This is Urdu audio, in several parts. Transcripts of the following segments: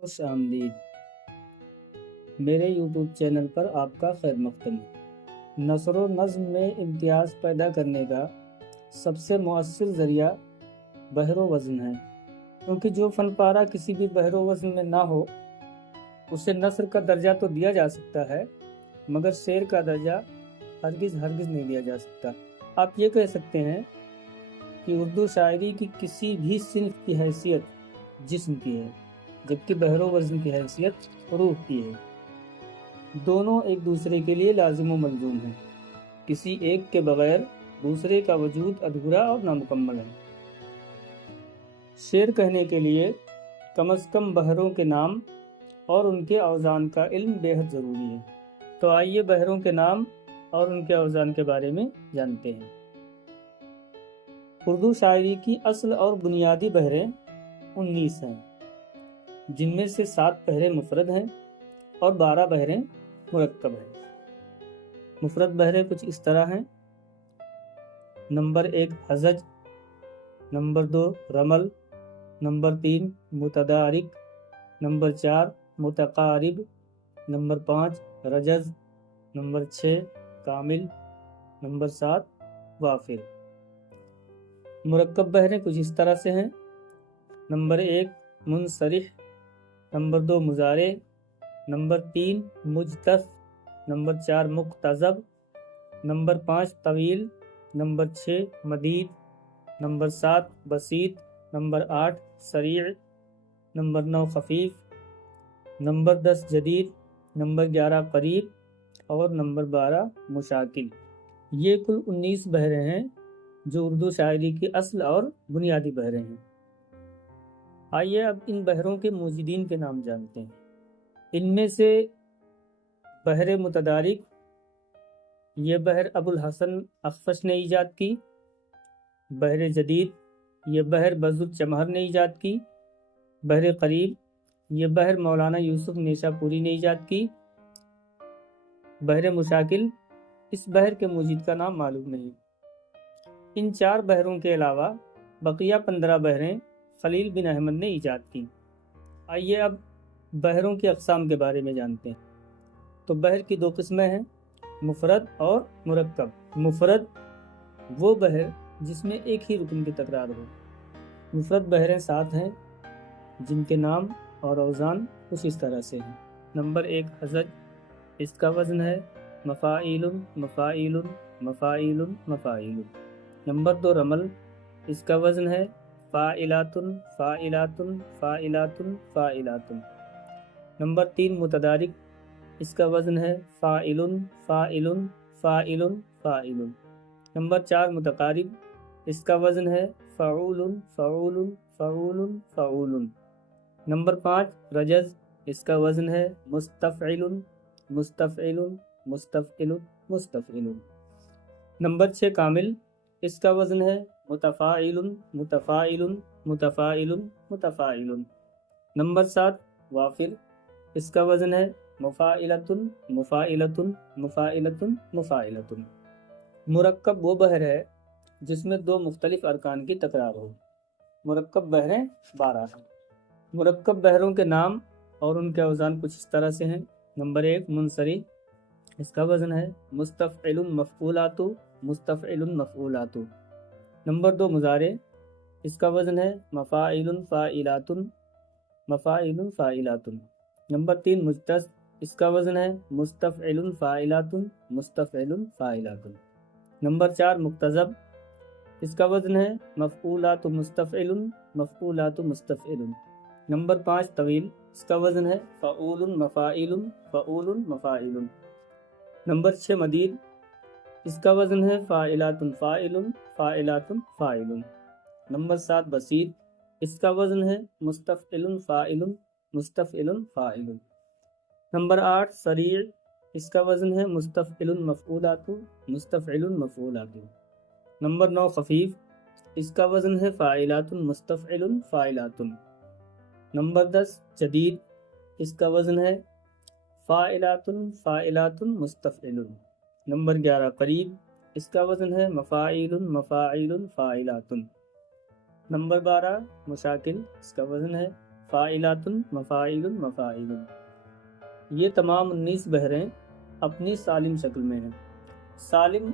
خوش آمدید میرے یوٹیوب چینل پر آپ کا خیر مقدم ہے۔ نثر و نظم میں امتیاز پیدا کرنے کا سب سے مؤثر ذریعہ بحر و وزن ہے، کیونکہ جو فن پارہ کسی بھی بحر و وزن میں نہ ہو اسے نثر کا درجہ تو دیا جا سکتا ہے، مگر شعر کا درجہ ہرگز نہیں دیا جا سکتا۔ آپ یہ کہہ سکتے ہیں کہ اردو شاعری کی کسی بھی صنف کی حیثیت جسم کی ہے، جبکہ بحر و وزن کی حیثیت روح کی ہے۔ دونوں ایک دوسرے کے لیے لازم و ملزوم ہیں، کسی ایک کے بغیر دوسرے کا وجود ادھورا اور نامکمل ہے۔ شعر کہنے کے لیے کم از کم بحروں کے نام اور ان کے اوزان کا علم بے حد ضروری ہے۔ تو آئیے بحروں کے نام اور ان کے اوزان کے بارے میں جانتے ہیں۔ اردو شاعری کی اصل اور بنیادی بحریں 19 ہیں، جن میں سے 7 بحریں مفرد ہیں اور 12 بحریں مرکب ہیں۔ مفرد بحریں کچھ اس طرح ہیں: نمبر 1 ہزج، نمبر 2 رمل، نمبر 3 متدارک، نمبر 4 متقارب، نمبر 5 رجز، نمبر 6 کامل، نمبر 7 وافر۔ مرکب بحریں کچھ اس طرح سے ہیں: نمبر 1 منصرح، نمبر 2 مضارع، نمبر 3 مجتف، نمبر 4 مقتضب، نمبر 5 طویل، نمبر 6 مدید، نمبر 7 بسیط، نمبر 8 سریع، نمبر 9 خفیف، نمبر 10 جدید، نمبر 11 قریب اور نمبر 12 مشاکل۔ یہ کل 19 بحریں ہیں جو اردو شاعری کی اصل اور بنیادی بحریں ہیں۔ آئیے اب ان بحروں کے موجدین کے نام جانتے ہیں۔ ان میں سے بحر متدارک، یہ بحر ابو الحسن اخفش نے ایجاد کی۔ بحر جدید، یہ بحر بزر چمہر نے ایجاد کی۔ بحر قریب، یہ بحر مولانا یوسف نیشا پوری نے ایجاد کی۔ بحر مشاکل، اس بحر کے موجد کا نام معلوم نہیں۔ ان 4 بحروں کے علاوہ بقیہ 15 بحریں خلیل بن احمد نے ایجاد کی۔ آئیے اب بحروں کی اقسام کے بارے میں جانتے ہیں۔ تو بحر کی 2 قسمیں ہیں، مفرد اور مرکب۔ مفرد وہ بحر جس میں ایک ہی رکن کی تکرار ہو۔ مفرد بحریں 7 ہیں، جن کے نام اور اوزان کچھ اس طرح سے ہیں۔ نمبر 1 ہزج، اس کا وزن ہے مفاعیل مفاعیل مفاعیل مفاعیل۔ نمبر 2 رمل، اس کا وزن ہے فاعلات فاعلات فاعلات فاعلات۔ نمبر 3 متدارک، اس کا وزن ہے فاعل فاعل فاعل فاعل۔ نمبر 4 متقارب، اس کا وزن ہے فعول فعول فعول فعول۔ نمبر 5 رجز، اس کا وزن ہے مستفعل مستفعل مستفعل مستفعل۔ نمبر 6 کامل، اس کا وزن ہے متفاعل متفاعل متفاعل متفاعل۔ نمبر 7 وافر، اس کا وزن ہے مفاعلۃ مفاعلۃ مفاعلۃ مفاعلۃ۔ مرکب وہ بحر ہے جس میں 2 مختلف ارکان کی تکرار ہو۔ مرکب بحریں 12 ہیں۔ مرکب بحروں کے نام اور ان کے اوزان کچھ اس طرح سے ہیں۔ نمبر 1 منصرح، اس کا وزن ہے مستفعل مفعولات مستفعل مفعولات۔ نمبر 2 مضارع، اس کا وزن ہے مفاعل فاعلات مفاعل فاعلات۔ نمبر 3 مجتز، اس کا وزن ہے مستفعل فاعلات مستفعل فاعلات۔ نمبر 4 مقتضب، اس کا وزن ہے مفعولات مستفعل مفعولات مستفعل۔ نمبر 5 طویل، اس کا وزن ہے فعول مفاعل فعول مفاعل۔ نمبر 6 مدید، اس کا وزن ہے فاعلات فاعل فاعلات فاعل۔ نمبر 7 بسیط، اس کا وزن ہے مستفعل فاعل مستفعل فاعل۔ نمبر 8 سریع، اس کا وزن ہے مستفعل مفعولات مستفعل مفعولات۔ نمبر 9 خفیف، اس کا وزن ہے فاعلات مستفعل فاعلات۔ نمبر 10 جدید، اس کا وزن ہے فاعلات فاعلات مستفعل۔ نمبر 11 قریب، اس کا وزن ہے مفاعیل مفاعیل فاعلات۔ نمبر 12 مشاکل، اس کا وزن ہے فاعلات مفاعل مفاعل۔ یہ تمام 19 بحریں اپنی سالم شکل میں ہیں۔ سالم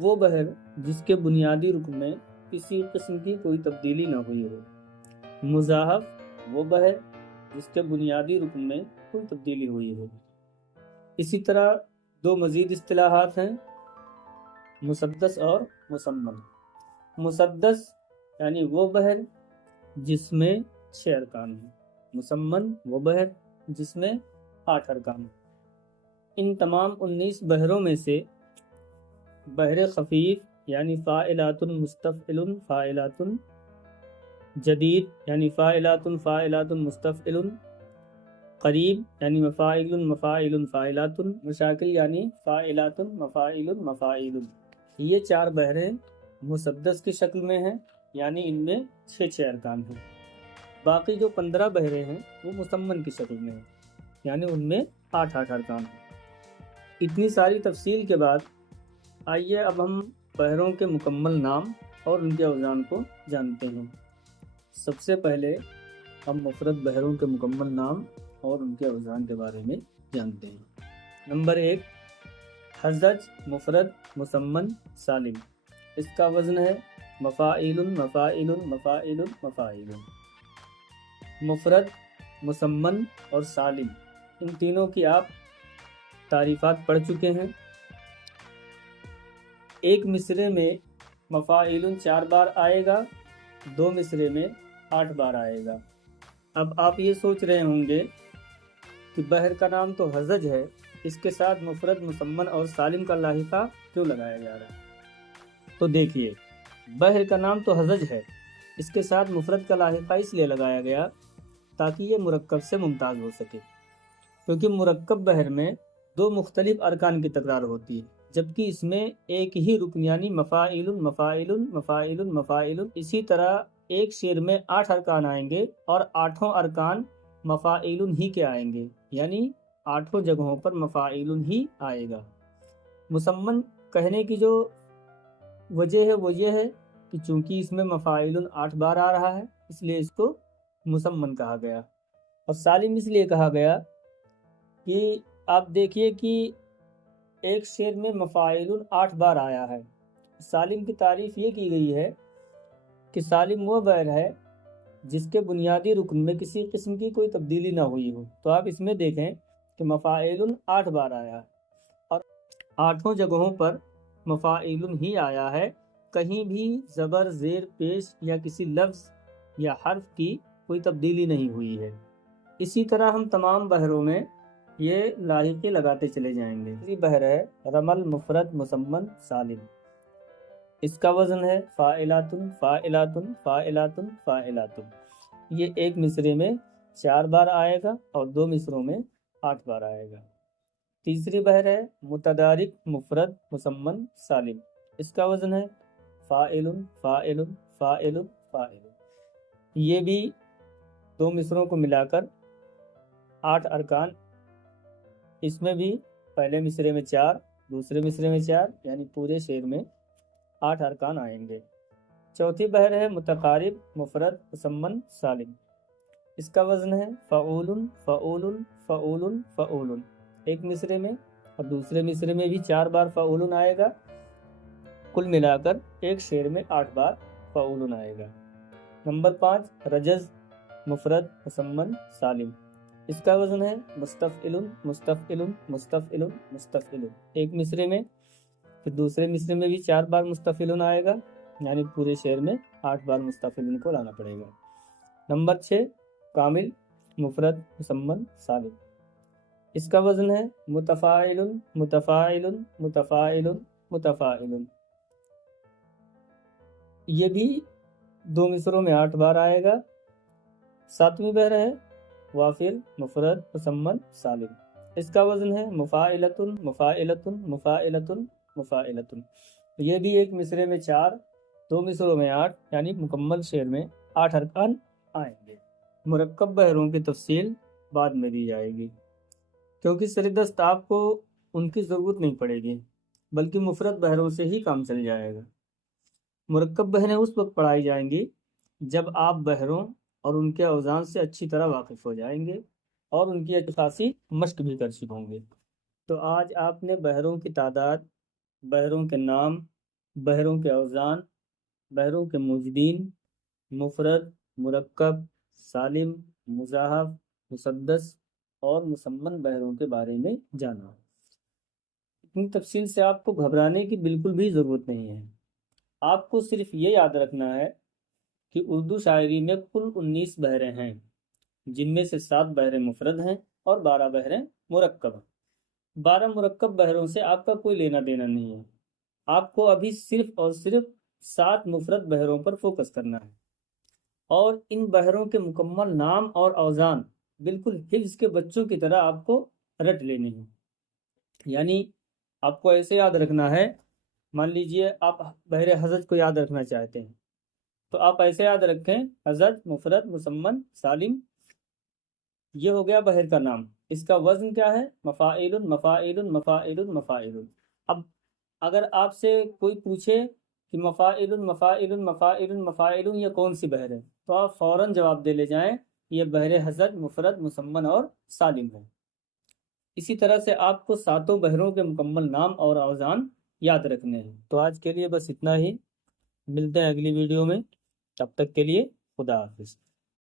وہ بحر جس کے بنیادی رکن میں کسی قسم کی کوئی تبدیلی نہ ہوئی ہو۔ مضاعف وہ بحر جس کے بنیادی رکن میں کوئی تبدیلی ہوئی ہو۔ اسی طرح دو مزید اصطلاحات ہیں، مسدس اور مسمن۔ مسدس یعنی وہ بحر جس میں 6 ارکان ہیں، مسمن وہ بحر جس میں 8 ارکان ہیں۔ ان تمام 19 بحروں میں سے بحر خفیف یعنی فاعلات مستفعل فاعلات، جدید یعنی فاعلات فاعلات مستفعل، قریب یعنی مفاعل مفاعل فاعلات، مشاکل یعنی فاعلات مفاعل مفاعل، یہ 4 بحریں مسدس کی شکل میں ہیں، یعنی ان میں 6 ارکان ہیں۔ باقی جو 15 بحریں ہیں وہ مسمن کی شکل میں ہیں، یعنی ان میں 8 ارکان ہیں۔ اتنی ساری تفصیل کے بعد آئیے اب ہم بحروں کے مکمل نام اور ان کے اوزان کو جانتے ہیں۔ سب سے پہلے ہم مفرد بحروں کے مکمل نام اور ان کے اوزان کے بارے میں جانتے ہیں۔ نمبر 1، حزج مفرد مسمن سالم، اس کا وزن ہے مفاعل مفاعل مفاعل مفاعل۔ مفرد مسمن اور سالم ان تینوں کی آپ تعریفات پڑھ چکے ہیں۔ ایک مصرے میں مفاعل 4 بار آئے گا، 2 مصرے میں 8 بار آئے گا۔ اب آپ یہ سوچ رہے ہوں گے کہ بحر کا نام تو حزج ہے، اس کے ساتھ مفرد مسمن اور سالم کا لاحقہ کیوں لگایا جا رہا ہے؟ تو دیکھیے، بحر کا نام تو حزج ہے، اس کے ساتھ مفرد کا لاحقہ اس لیے لگایا گیا تاکہ یہ مرکب سے ممتاز ہو سکے، کیونکہ مرکب بحر میں 2 مختلف ارکان کی تکرار ہوتی ہے، جبکہ اس میں ایک ہی رکن یعنی مفاعل مفاعل مفاعل مفاعل۔ اسی طرح ایک شعر میں 8 ارکان آئیں گے اور 8 ارکان مفاعل ہی کے آئیں گے، یعنی 8 جگہوں پر مفاعل ہی آئے گا۔ مسمن کہنے کی جو وجہ ہے وہ یہ ہے کہ چونکہ اس میں مفاعل 8 بار آ رہا ہے، اس لیے اس کو مسمن کہا گیا۔ اور سالم اس لیے کہا گیا کہ آپ دیکھیے کہ ایک شعر میں مفاعل 8 بار آیا ہے۔ سالم کی تعریف یہ کی گئی ہے کہ سالم وہ بحر ہے جس کے بنیادی رکن میں کسی قسم کی کوئی تبدیلی نہ ہوئی ہو۔ تو آپ اس میں دیکھیں کہ مفاعل 8 بار آیا ہے اور 8 جگہوں پر مفاعل ہی آیا ہے، کہیں بھی زبر زیر پیش یا کسی لفظ یا حرف کی کوئی تبدیلی نہیں ہوئی ہے۔ اسی طرح ہم تمام بحروں میں یہ لاحقے لگاتے چلے جائیں گے۔ تیسری بحر ہے رمل مفرد مسمن سالم، اس کا وزن ہے فاعلات فاعلات فاعلات فاعلات۔ یہ ایک مصرے میں 4 بار آئے گا اور 2 مصروں میں 8 بار آئے گا۔ تیسری بحر ہے متدارک مفرد مسمن سالم، اس کا وزن ہے فاعل فاعل فاعل فاعل۔ یہ بھی 2 مصروں کو ملا کر 8 ارکان، اس میں بھی پہلے مصرے میں 4، دوسرے مصرے میں 4، یعنی پورے شعر میں 8 ارکان آئیں گے۔ چوتھی بحر ہے متقارب مفرد مسمن سالم، اس کا وزن ہے فعول فعول فعول فعول۔ ایک مصرے میں اور دوسرے مصرے میں بھی 4 بار فعول آئے گا، کل ملا کر ایک شعر میں 8 بار فعول آئے گا۔ نمبر 5، رجز مفرد مسمن سالم، اس کا وزن ہے مستفعل مستفعل مستفعل مستفعل۔ ایک مصرے میں پھر دوسرے مصرے میں بھی 4 بار مستفعل آئے گا، یعنی پورے شعر میں 8 بار مستفعل کو لانا پڑے گا۔ نمبر 6، کامل مفرد مسمن سالم، اس کا وزن ہے متفاعل متفاعل متفاعل متفاعل۔ یہ بھی 2 مصروں میں 8 بار آئے گا۔ 7ویں بحر ہے وافر مفرد مسمن سالم، اس کا وزن ہے مفاعلۃ مفاعلۃ مفاعلۃ مفاعلۃ۔ یہ بھی ایک مصرے میں 4، 2 مصروں میں 8، یعنی مکمل شعر میں 8 ارکان آئیں گے۔ مرکب بحروں کی تفصیل بعد میں دی جائے گی، کیونکہ سردست آپ کو ان کی ضرورت نہیں پڑے گی، بلکہ مفرد بحروں سے ہی کام چل جائے گا۔ مرکب بحریں اس وقت پڑھائی جائیں گی جب آپ بحروں اور ان کے اوزان سے اچھی طرح واقف ہو جائیں گے اور ان کی اچھی خاصی مشق بھی کر چکے ہوں گے۔ تو آج آپ نے بحروں کی تعداد، بحروں کے نام، بحروں کے اوزان، بحروں کے موجدین، مفرد، مرکب، سالم، مضاعف، مسدس اور مسمن بحروں کے بارے میں جانا۔ اتنی تفصیل سے آپ کو گھبرانے کی بالکل بھی ضرورت نہیں ہے۔ آپ کو صرف یہ یاد رکھنا ہے کہ اردو شاعری میں کل 19 بحریں ہیں، جن میں سے 7 بحریں مفرد ہیں اور 12 بحریں مرکب ہیں۔ 12 مرکب بحروں سے آپ کا کوئی لینا دینا نہیں ہے۔ آپ کو ابھی صرف اور صرف 7 مفرد بحروں پر فوکس کرنا ہے، اور ان بحروں کے مکمل نام اور اوزان بالکل حفظ کے بچوں کی طرح آپ کو رٹ لینے ہیں۔ یعنی آپ کو ایسے یاد رکھنا ہے، مان لیجئے آپ بحر حضرت کو یاد رکھنا چاہتے ہیں تو آپ ایسے یاد رکھیں: حضرت، مفرد، مسمن، سالم۔ یہ ہو گیا بحر کا نام۔ اس کا وزن کیا ہے؟ مفاعل، مفاعل، مفاعل، مفاعل۔ اب اگر آپ سے کوئی پوچھے کہ مفاعل، مفاعل، مفاعل، مفاعل یہ کون سی بحر ہے، تو آپ فوراً جواب دے لے جائیں یہ بحر حضرت، مفرد، مسمن اور سالم ہے۔ اسی طرح سے آپ کو 7 بحروں کے مکمل نام اور اوزان یاد رکھنے ہیں۔ تو آج کے لیے بس اتنا ہی، ملتے ہیں اگلی ویڈیو میں، تب تک کے لیے خدا حافظ۔